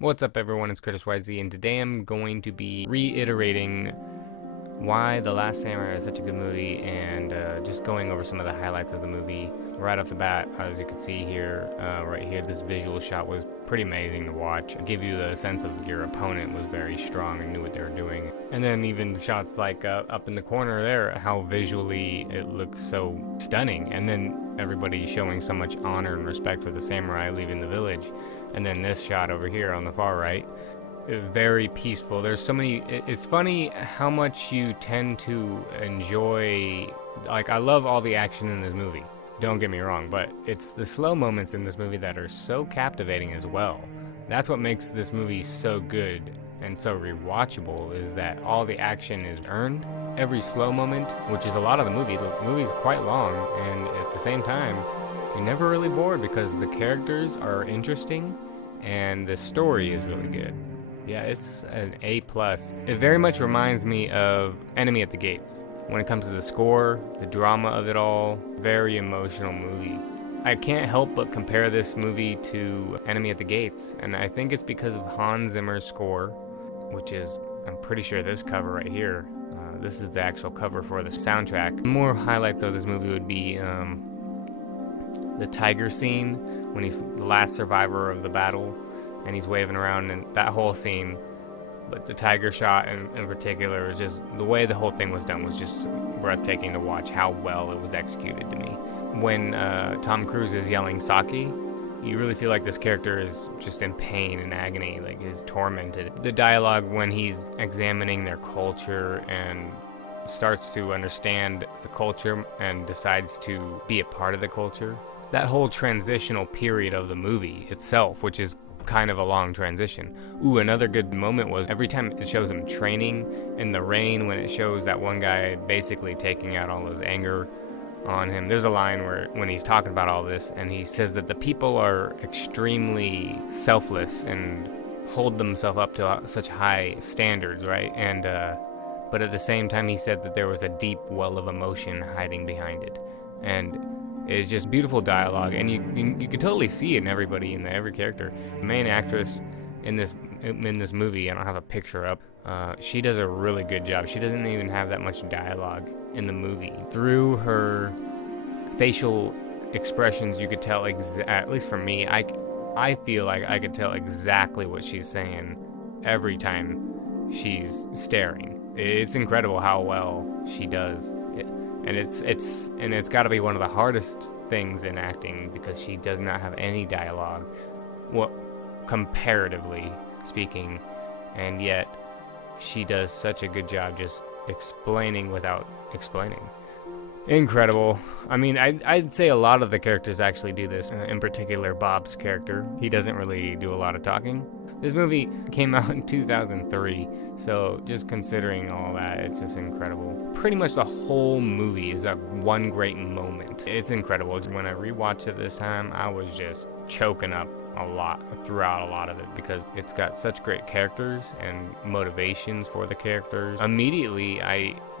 What's up everyone, it's Curtis YZ, and today I'm going to be reiterating why The Last Samurai is such a good movie and just going over some of the highlights of the movie. Right off the bat, as you can see here, right here, this visual shot was pretty amazing to watch. It gave you the sense of your opponent was very strong and knew what they were doing. And then even shots like up in the corner there, how visually it looks so stunning. And then everybody showing so much honor and respect for the samurai leaving the village. And then this shot over here on the far right, very peaceful. There's so many, it's funny how much you tend to enjoy, like I love all the action in this movie, don't get me wrong, but it's the slow moments in this movie that are so captivating as well. That's what makes this movie so good and so rewatchable, is that all the action is earned. Every slow moment, which is a lot of the movie. The movie's quite long, and at the same time, you're never really bored because the characters are interesting and the story is really good. Yeah, it's an A+. It very much reminds me of Enemy at the Gates. When it comes to the score, the drama of it all, very emotional movie. I can't help but compare this movie to Enemy at the Gates, and I think it's because of Hans Zimmer's score, which is, I'm pretty sure, this cover right here. This is the actual cover for the soundtrack. More highlights of this movie would be the tiger scene when he's the last survivor of the battle and he's waving around, and that whole scene. But the tiger shot in particular is just, the way the whole thing was done was just breathtaking to watch, how well it was executed to me. When Tom Cruise is yelling Saki, you really feel like this character is just in pain and agony, like he's tormented. The dialogue when he's examining their culture and starts to understand the culture and decides to be a part of the culture. That whole transitional period of the movie itself, which is kind of a long transition. Ooh, another good moment was every time it shows him training in the rain, when it shows that one guy basically taking out all his anger on him. There's a line where when he's talking about all this and he says that the people are extremely selfless and hold themselves up to such high standards, right? And but at the same time he said that there was a deep well of emotion hiding behind it. And it's just beautiful dialogue, and you can totally see it in everybody, in every character. The main actress in this movie, I don't have a picture up, she does a really good job. She doesn't even have that much dialogue in the movie. Through her facial expressions, you could tell, at least for me, I feel like I could tell exactly what she's saying every time she's staring. It's incredible how well she does it. And it's got to be one of the hardest things in acting, because she does not have any dialogue, well, comparatively speaking, and yet she does such a good job just explaining without explaining. Incredible. I mean, I'd say a lot of the characters actually do this. In particular, Bob's character. He doesn't really do a lot of talking. This movie came out in 2003, so just considering all that, it's just incredible. Pretty much the whole movie is a one great moment. It's incredible. When I rewatched it this time, I was just choking up a lot throughout a lot of it, because it's got such great characters and motivations for the characters. Immediately,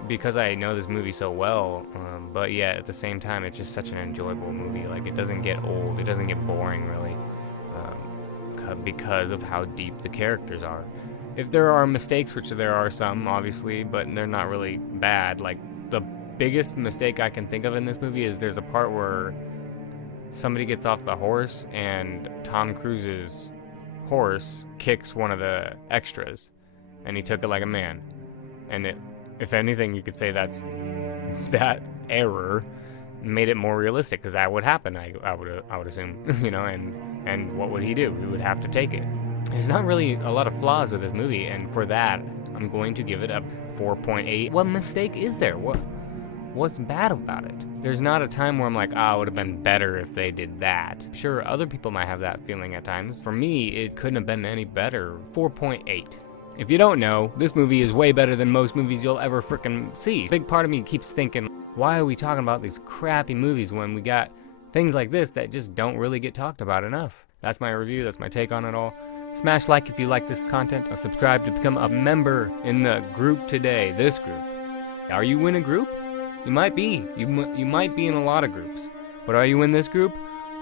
because I know this movie so well, but yet at the same time, it's just such an enjoyable movie. Like, it doesn't get old, it doesn't get boring really, because of how deep the characters are. If there are mistakes, which there are some obviously, but they're not really bad. Like, the biggest mistake I can think of in this movie is there's a part where somebody gets off the horse and Tom Cruise's horse kicks one of the extras, and he took it like a man. And if anything, you could say that error made it more realistic, because that would happen. I would assume, you know. And what would he do? He would have to take it. There's not really a lot of flaws with this movie, and for that, I'm going to give it a 4.8. What mistake is there? What's bad about it? There's not a time where I'm like, it would have been better if they did that. Sure, other people might have that feeling at times. For me, it couldn't have been any better. 4.8. If you don't know, this movie is way better than most movies you'll ever frickin' see. A big part of me keeps thinking, why are we talking about these crappy movies when we got things like this that just don't really get talked about enough? That's my review, that's my take on it all. Smash like if you like this content, subscribe to become a member in the group today, this group. Are you in a group? You might be. You might be in a lot of groups. But are you in this group?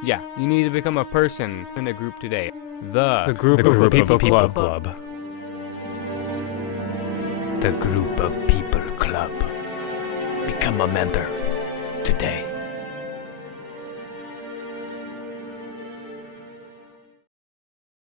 Yeah, you need to become a person in the group today. The Group of People Club. The Group of People Club. Become a member today.